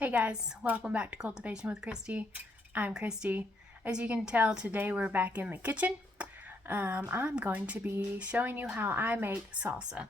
Hey guys, welcome back to Cultivation with Christy. I'm Christy. As you can tell, today we're back in the kitchen. I'm going to be showing you how I make salsa.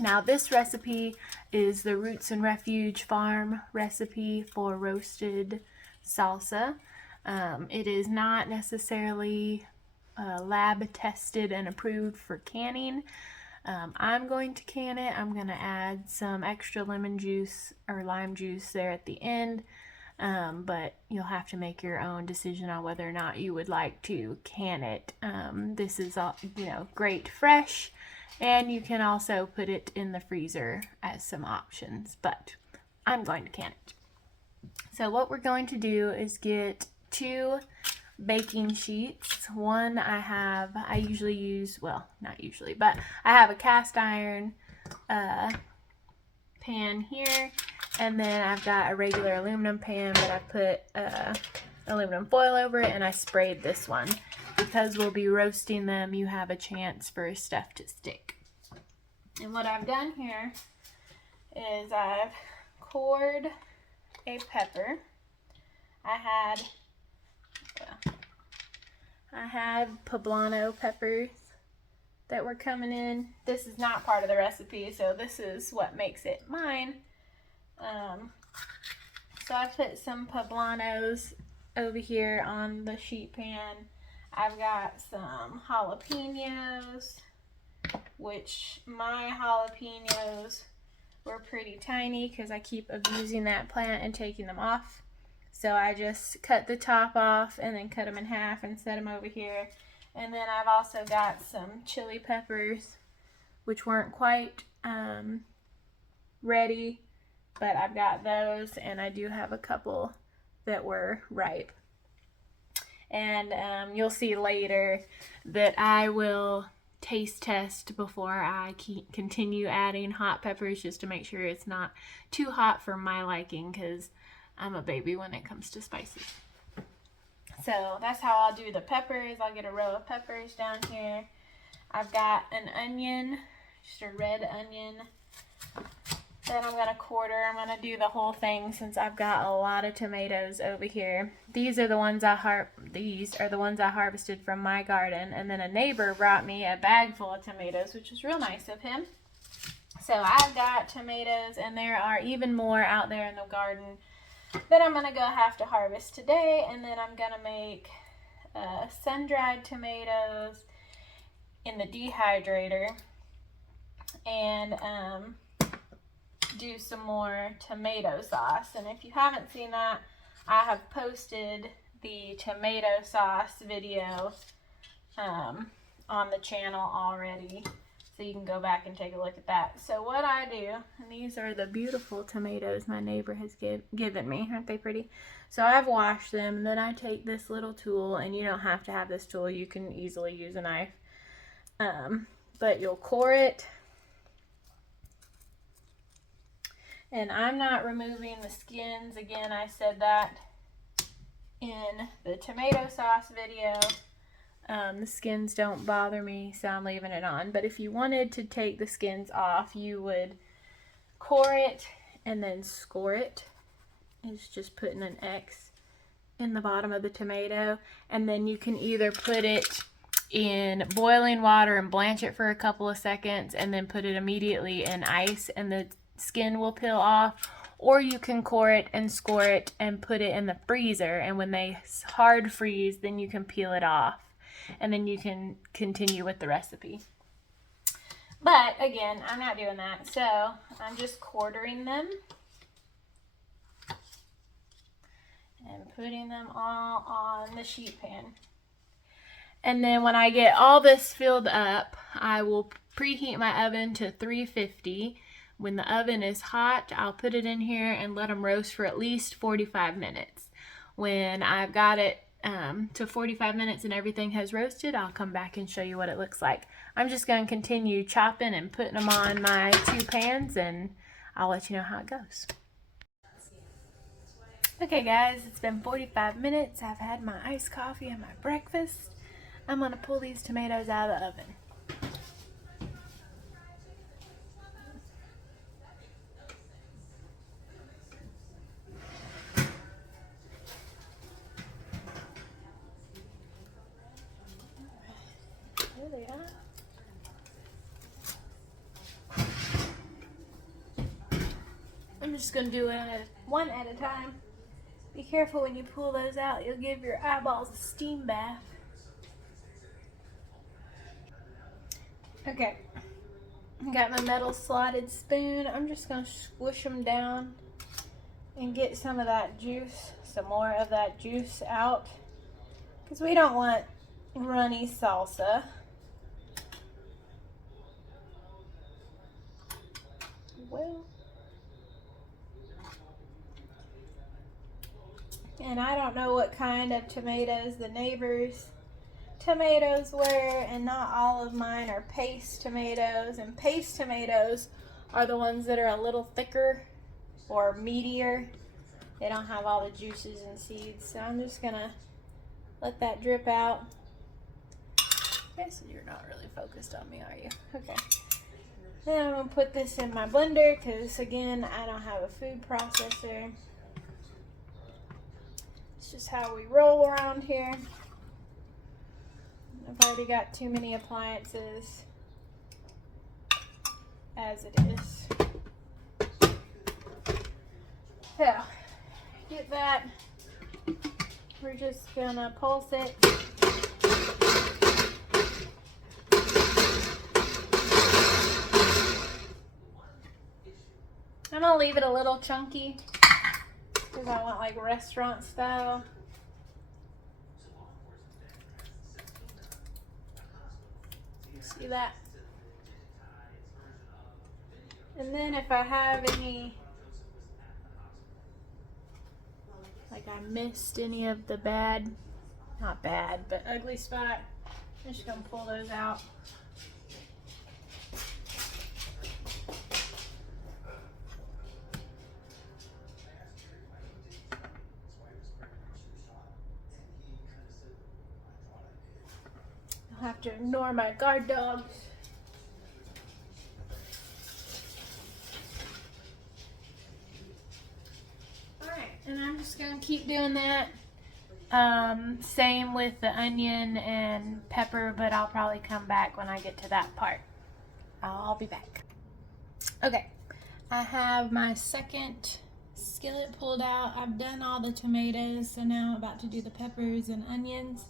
Now this recipe is the Roots and Refuge Farm recipe for roasted salsa. It is not necessarily lab tested and approved for canning. I'm going to can it. I'm going to add some extra lemon juice or lime juice there at the end, but you'll have to make your own decision on whether or not you would like to can it. This is all, great fresh, and you can also put it in the freezer as some options, but I'm going to can it. So what we're going to do is get 2 baking sheets. One I usually use, well, not usually, but I have a cast iron pan here, and then I've got a regular aluminum pan, but I put aluminum foil over it, and I sprayed this one. Because we'll be roasting them, you have a chance for stuff to stick. And what I've done here is I've cored a pepper. I had poblano peppers that were coming in. This is not part of the recipe, so this is what makes it mine. So I put some poblanos over here on the sheet pan. I've got some jalapenos, which my jalapenos were pretty tiny because I keep abusing that plant and taking them off. So I just cut the top off and then cut them in half and set them over here. And then I've also got some chili peppers, which weren't quite ready, but I've got those, and I do have a couple that were ripe. And you'll see later that I will taste test before I continue adding hot peppers, just to make sure it's not too hot for my liking, because I'm a baby when it comes to spicy. So that's how I'll do the peppers. I'll get a row of peppers down here. I've got an onion, just a red onion, that I'm going to quarter. I'm going to do the whole thing since I've got a lot of tomatoes over here. These are the ones I harvested from my garden, and then a neighbor brought me a bag full of tomatoes, which was real nice of him. So I've got tomatoes, and there are even more out there in the garden that I'm going to go have to harvest today. And then I'm going to make sun-dried tomatoes in the dehydrator and do some more tomato sauce. And if you haven't seen that, I have posted the tomato sauce video on the channel already, so you can go back and take a look at that. So what I do, and these are the beautiful tomatoes my neighbor has given me. Aren't they pretty? So I've washed them, and then I take this little tool, and you don't have to have this tool. You can easily use a knife. But you'll core it. And I'm not removing the skins. Again, I said that in the tomato sauce video. The skins don't bother me, so I'm leaving it on. But if you wanted to take the skins off, you would core it and then score it. It's just putting an X in the bottom of the tomato. And then you can either put it in boiling water and blanch it for a couple of seconds, and then put it immediately in ice and the skin will peel off. Or you can core it and score it and put it in the freezer, and when they hard freeze, then you can peel it off. And then you can continue with the recipe. But again, I'm not doing that. So I'm just quartering them and putting them all on the sheet pan. And then when I get all this filled up, I will preheat my oven to 350. When the oven is hot, I'll put it in here and let them roast for at least 45 minutes. When I've got it to 45 minutes and everything has roasted, I'll come back and show you what it looks like. I'm just going to continue chopping and putting them on my 2 pans, and I'll let you know how it goes. Okay guys, it's been 45 minutes. I've had my iced coffee and my breakfast. I'm going to pull these tomatoes out of the oven. I'm just gonna do it one at a time. Be careful when you pull those out, you'll give your eyeballs a steam bath. Okay, I got my metal slotted spoon. I'm just gonna squish them down and get some of that juice, some more of that juice out, because we don't want runny salsa. Well, and I don't know what kind of tomatoes the neighbors' tomatoes were, and not all of mine are paste tomatoes, and paste tomatoes are the ones that are a little thicker or meatier. They don't have all the juices and seeds, so I'm just gonna let that drip out. Guess you're not really focused on me, are you? Okay. Then I'm gonna put this in my blender because, again, I don't have a food processor. It's just how we roll around here. I've already got too many appliances as it is. So, get that. We're just gonna pulse it. I'm gonna leave it a little chunky because I want like restaurant style. See that? And then if I have any, like I missed any of the bad, not bad, but ugly spot, I'm just gonna pull those out. I'll have to ignore my guard dogs. Alright, and I'm just gonna keep doing that. Same with the onion and pepper, but I'll probably come back when I get to that part. I'll be back. Okay, I have my second skillet pulled out. I've done all the tomatoes, so now I'm about to do the peppers and onions.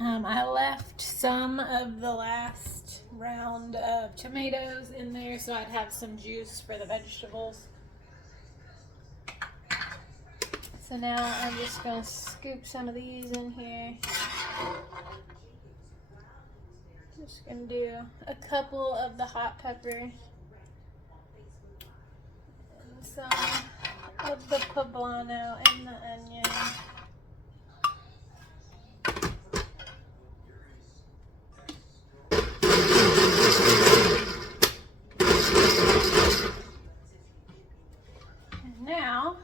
I left some of the last round of tomatoes in there so I'd have some juice for the vegetables. So now I'm just going to scoop some of these in here. Just going to do a couple of the hot peppers. And some of the poblano and the onion. And now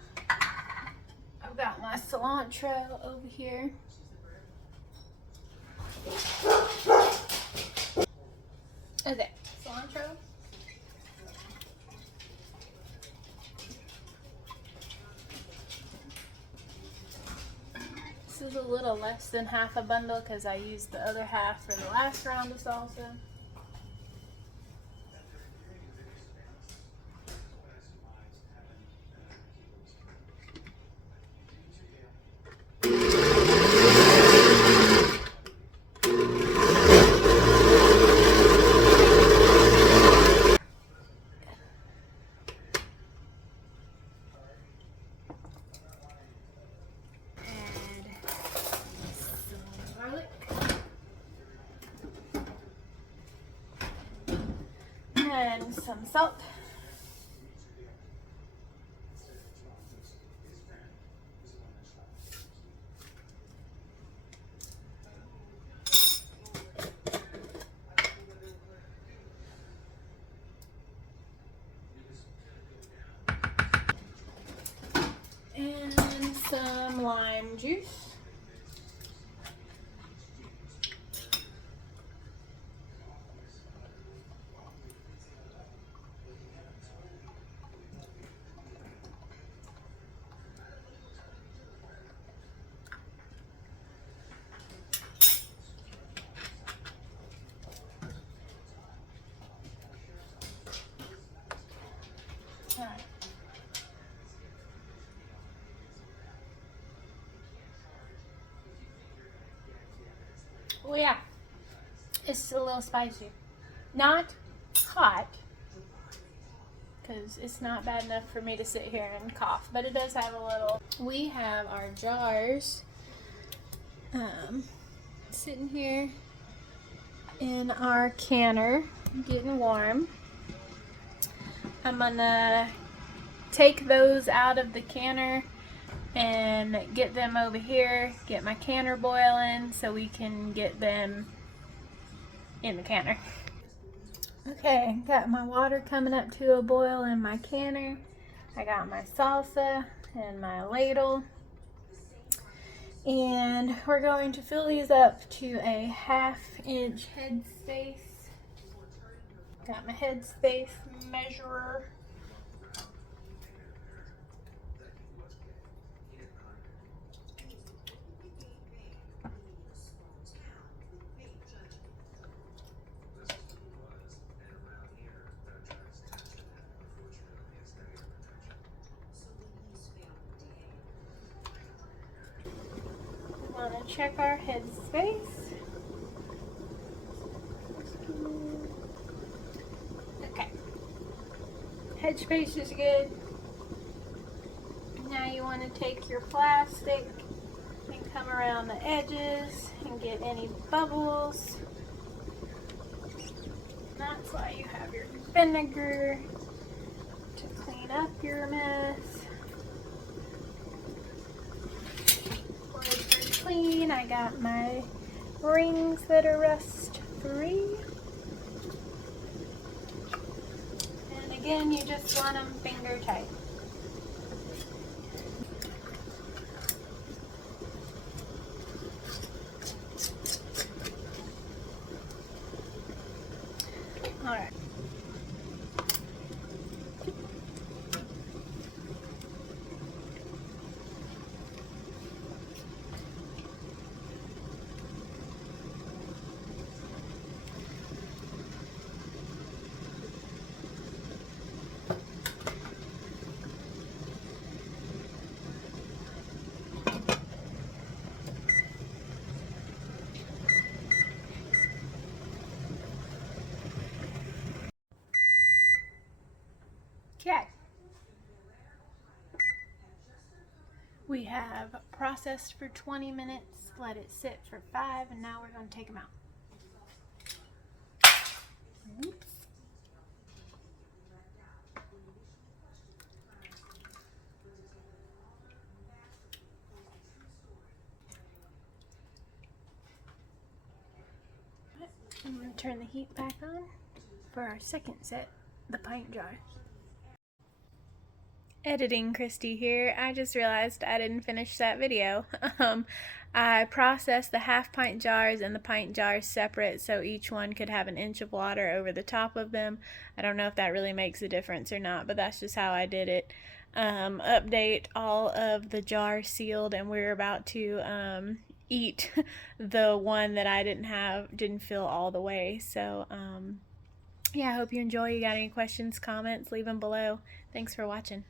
I've got my cilantro over here. Okay, cilantro. This is a little less than half a bundle because I used the other half for the last round of salsa. And some salt. And some lime juice. Oh yeah, it's a little spicy. Not hot, because it's not bad enough for me to sit here and cough, but it does have a little. We have our jars sitting here in our canner, getting warm. I'm gonna take those out of the canner and get them over here, get my canner boiling so we can get them in the canner. Okay, got my water coming up to a boil in my canner. I got my salsa and my ladle. And we're going to fill these up to a 1/2-inch head space. Got my head space measurer. We want to check our head space. Okay. Head space is good. Now you want to take your plastic and come around the edges and get any bubbles. That's why you have your vinegar, to clean up your mess. Boards are clean. I got my rings that are rust free. And again, you just want them finger tight. All right. Okay. We have processed for 20 minutes, let it sit for 5, and now we're going to take them out. Oops. I'm going to turn the heat back on for our second set, the pint jar. Editing Christy here. I just realized I didn't finish that video. I processed the 1/2 pint jars and the pint jars separate so each one could have 1 inch of water over the top of them. I don't know if that really makes a difference or not, but that's just how I did it. Update, all of the jars sealed, and we're about to eat the one that I didn't fill all the way. So yeah, I hope you enjoy. You got any questions, comments, leave them below. Thanks for watching.